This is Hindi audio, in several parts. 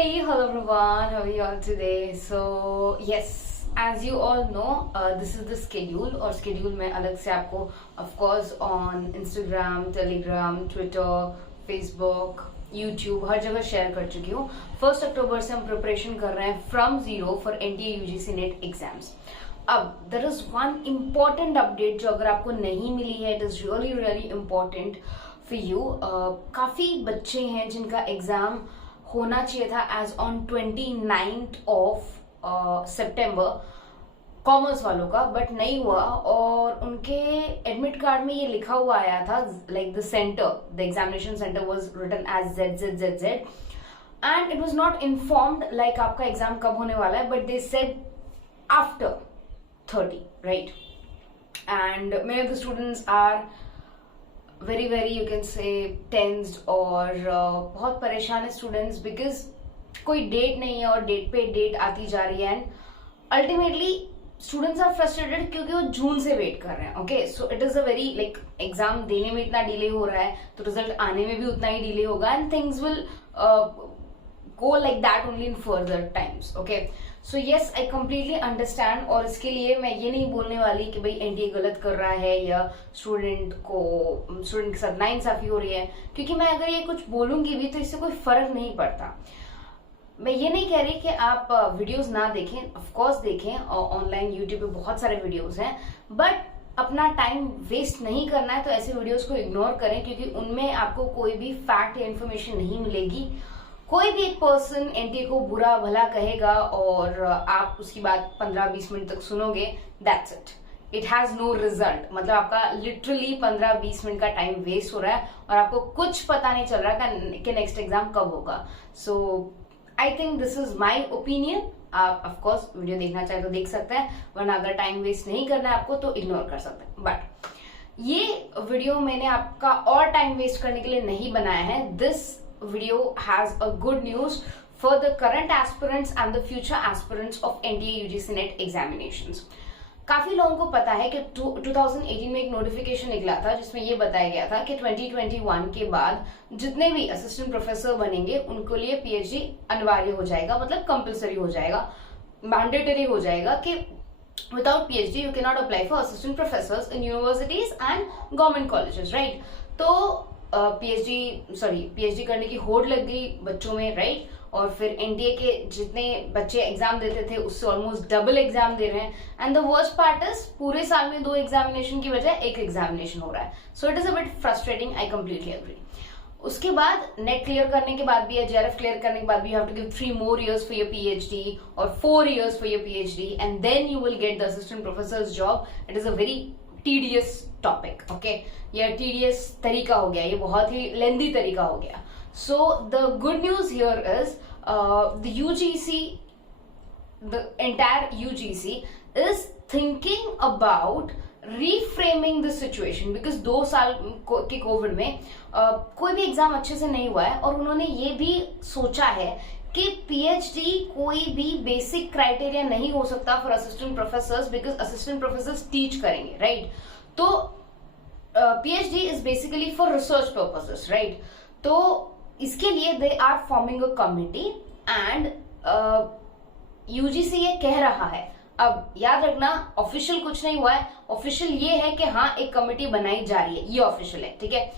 Hey, hello everyone, how are you all today? So, yes, as you all know, this is the schedule और schedule मैं अलग से आपको of course on Instagram, Telegram, Twitter, Facebook, YouTube हर जगह शेयर कर चुकी हूँ. 1 अक्टूबर से हम प्रिपरेशन कर रहे हैं from zero for NTA UGC NET exams. अब there is one important update जो अगर आपको नहीं मिली है, it is really really important for you. काफी बच्चे हैं जिनका एग्जाम होना चाहिए था एज ऑन 29th ऑफ सितंबर कॉमर्स वालों का, बट नहीं हुआ और उनके एडमिट कार्ड में ये लिखा हुआ आया था like the centre, the examination centre was written as ZZZZ and it was not informed like आपका एग्जाम कब होने वाला है, but they said after 30, right? And many of the students are very very you can say tensed और बहुत परेशान है स्टूडेंट्स बिकॉज कोई डेट नहीं है और डेट पे डेट आती जा रही है and ultimately students are frustrated क्योंकि वो जून से वेट कर रहे हैं. Okay, so it is a very like exam देने में इतना डिले हो रहा है तो रिजल्ट आने में भी उतना ही डिले होगा and things will go like that only in further times. Okay, so yes, I completely understand और इसके लिए मैं ये नहीं बोलने वाली कि भाई एनटीए गलत कर रहा है या स्टूडेंट के साथ नाइंसाफी हो रही है, क्योंकि मैं अगर ये कुछ बोलूंगी भी तो इससे कोई फर्क नहीं पड़ता. मैं ये नहीं कह रही कि आप वीडियोस ना देखें, ऑफ कोर्स देखें, ऑनलाइन यूट्यूब पे बहुत सारे वीडियोस हैं, बट अपना टाइम वेस्ट नहीं करना है तो ऐसे वीडियोस को इग्नोर करें क्योंकि उनमें आपको कोई भी फैक्ट या इन्फॉर्मेशन नहीं मिलेगी. कोई भी एक पर्सन एनटीए को बुरा भला कहेगा और आप उसकी बात 15-20 मिनट तक सुनोगे, that's it, it has no result. मतलब आपका लिटरली 15-20 मिनट का टाइम वेस्ट हो रहा है और आपको कुछ पता नहीं चल रहा कि नेक्स्ट एग्जाम कब होगा. So I think this is my opinion. आप ऑफकोर्स वीडियो देखना चाहे तो देख सकते हैं, वरना अगर टाइम वेस्ट नहीं करना है आपको तो इग्नोर कर सकते हैं. बट ये वीडियो मैंने आपका और टाइम वेस्ट करने के लिए नहीं बनाया है. This video has a good news for the current aspirants and the future aspirants of NTA UGC NET examinations. काफी लोगों को पता है कि 2018 में एक नोटिफिकेशन निकला था जिसमें ये बताया गया था कि 2021 के बाद जितने भी असिस्टेंट प्रोफेसर बनेंगे उनको लिए पीएचडी अनिवार्य हो जाएगा, मतलब कंपलसरी हो जाएगा, मैंडेटरी हो जाएगा कि without PhD you cannot apply for assistant professors in universities and government colleges, right? तो पीएचडी करने की होड़ लग गई बच्चों में, राइट? और फिर एनडीए के जितने बच्चे एग्जाम देते थे उससे ऑलमोस्ट डबल एग्जाम दे रहे हैं and the worst part is पूरे साल में 2 एग्जामिनेशन की बजाय 1 एग्जामिनेशन हो रहा है. So it is a bit frustrating, I completely agree. उसके बाद नेट क्लियर करने के बाद भी या जेआरएफ क्लियर करने के बाद भी you have to give 3 more years for your PhD और 4 years for your PhD and then you will get the assistant professor's job. It is a very tedious topic. Okay, ये tedious तरीका हो गया, ये बहुत ही लेंदी तरीका हो गया. So the good news here is the UGC, the entire UGC is thinking about reframing the situation because 2 साल के कोविड में कोई भी एग्जाम अच्छे से नहीं हुआ है और उन्होंने ये भी सोचा है कि पीएचडी कोई भी बेसिक क्राइटेरिया नहीं हो सकता for assistant professors because assistant professors teach करेंगे, राइट? तो PhD is basically for research purposes, right? तो इसके लिए they are forming a committee and UGC ये कह रहा है. अब याद रखना ऑफिशियल कुछ नहीं हुआ है, ऑफिशियल ये है कि हाँ एक कमिटी बनाई जा रही है, ये ऑफिशियल है, ठीक है?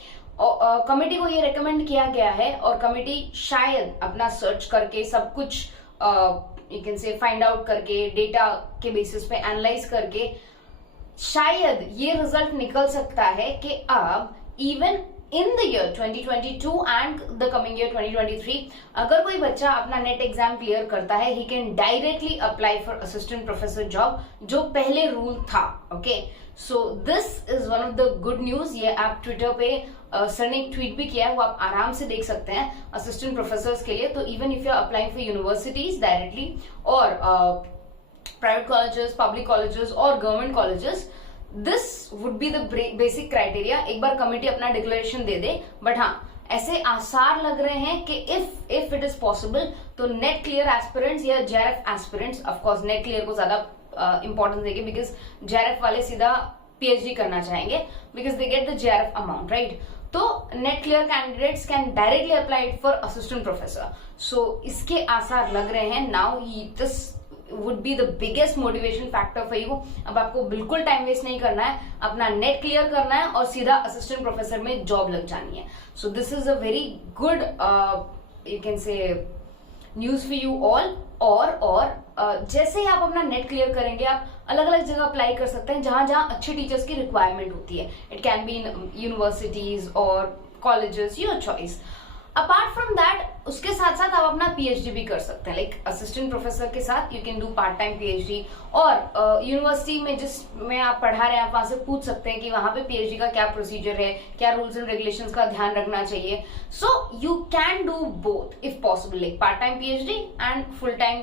कमिटी को ये रेकमेंड किया गया है और कमिटी शायद अपना सर्च करके सब कुछ you can say find out करके डेटा के बेसिस पे एनालाइज करके शायद ये रिजल्ट निकल सकता है कि अब even in the year 2022 and the coming year 2023 अगर कोई बच्चा अपना नेट एग्जाम क्लियर करता है he can directly apply for assistant professor job, जो पहले रूल था. Okay, so this is one of the good news. ये आप ट्विटर पे सर ने एक ट्वीट भी किया है, वो आप आराम से देख सकते हैं असिस्टेंट प्रोफेसर्स के लिए. तो even if you are applying for universities directly और प्राइवेट कॉलेजेस, पब्लिक कॉलेजेस और government colleges, this would be the basic criteria. एक बार कमिटी अपना डिक्लेरेशन दे दे, बट हाँ ऐसे आसार लग रहे हैं कि इफ इट इज पॉसिबल तो नेट क्लियर एस्पिरेंट्स या JRF aspirants, of course NET clear को ज्यादा इंपॉर्टेंस देंगे बिकॉज जेआरएफ वाले सीधा PhD करना चाहेंगे, because they get the JRF अमाउंट, राइट? तो NET clear candidates can directly apply for assistant professor. So इसके आसार लग रहे हैं. Now this would be the biggest motivation factor for you. अब आपको बिल्कुल टाइम वेस्ट नहीं करना है, अपना नेट क्लियर करना है और सीधा असिस्टेंट प्रोफेसर में जॉब लग जानी है. So this is a very good you can say news for you all. और जैसे ही आप अपना नेट क्लियर करेंगे, आप अलग अलग जगह अप्लाई कर सकते हैं जहां जहां अच्छे टीचर्स की रिक्वायरमेंट होती है. It can be in universities और colleges, your choice. Apart from that, उसके साथ साथ आप अपना PhD भी कर सकते हैं. लाइक असिस्टेंट प्रोफेसर के साथ you can do part time PhD. और यूनिवर्सिटी में जिसमें आप पढ़ा रहे हैं, आप वहां से पूछ सकते हैं कि वहां पे PhD का क्या प्रोसीजर है, क्या रूल्स एंड रेगुलेशंस का ध्यान रखना चाहिए. सो you can do both if possible, like part time PhD and full time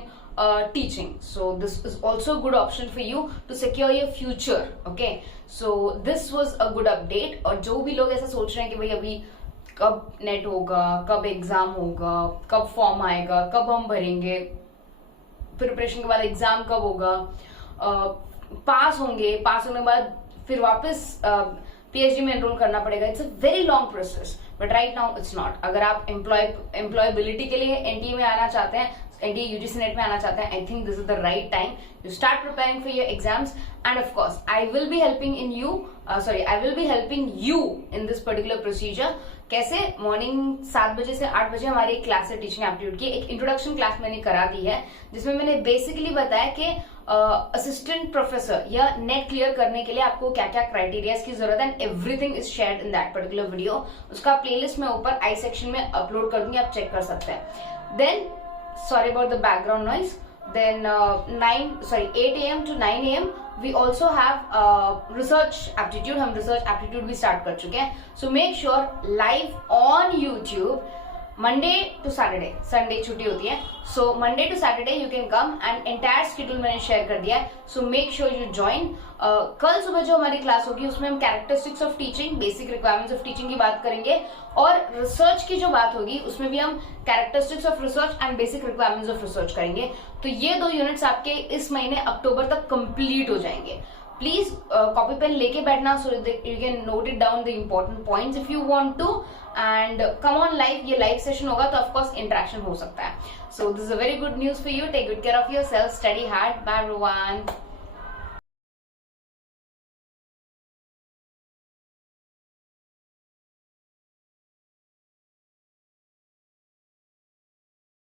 teaching. So this is also a good option for you to secure your future. Okay, so this was a good update. और जो भी लोग ऐसा सोच रहे हैं कि भाई अभी कब नेट होगा, कब एग्जाम होगा, कब फॉर्म आएगा, कब हम भरेंगे, प्रिपरेशन के बाद एग्जाम कब होगा, पास होंगे, पास होने के बाद फिर वापस PhD में एनरोल करना पड़ेगा. It's a very long process, but right now it's not. अगर आप एम्प्लॉयबिलिटी के लिए NTA में आना चाहते हैं, NTA UGC नेट में आना चाहते हैं, आई think this is the right time. You start preparing for your exams, and of course I will be helping you in this particular procedure. कैसे? मॉर्निंग 7 बजे से 8 बजे हमारी एक क्लास है टीचिंग एप्टीट्यूड की. एक इंट्रोडक्शन क्लास मैंने करा दी है, जिसमें मैंने बेसिकली बताया कि असिस्टेंट प्रोफेसर या नेट क्लियर करने के लिए आपको क्या क्या क्राइटेरियाज की जरूरत है, and everything is shared in that particular video. उसका प्लेलिस्ट मैं ऊपर आई सेक्शन में अपलोड कर दूंगी, आप चेक कर सकते हैं. Then sorry about the background noise. Then 8 AM to 9 AM we also have research aptitude. हम research aptitude भी start कर चुके हैं. So make sure live on YouTube Monday to Saturday. Sunday छुट्टी होती है. So Monday to Saturday you can come, and entire schedule मैंने share कर दिया है. So make sure you join. कल सुबह जो हमारी क्लास होगी उसमें हम characteristics of teaching, basic requirements of teaching की बात करेंगे, और रिसर्च की जो बात होगी उसमें भी हम characteristics of research and basic requirements of research करेंगे. तो ये 2 यूनिट्स आपके इस महीने अक्टूबर तक कंप्लीट हो जाएंगे. प्लीज कॉपी पेन लेके बैठना, so you can note it down the important points if you want to, and come on live. ये लाइव सेशन होगा तो ऑफकोर्स इंटरेक्शन हो सकता है. So this is a very good news for you. Take good care of yourself, study hard. Bye everyone.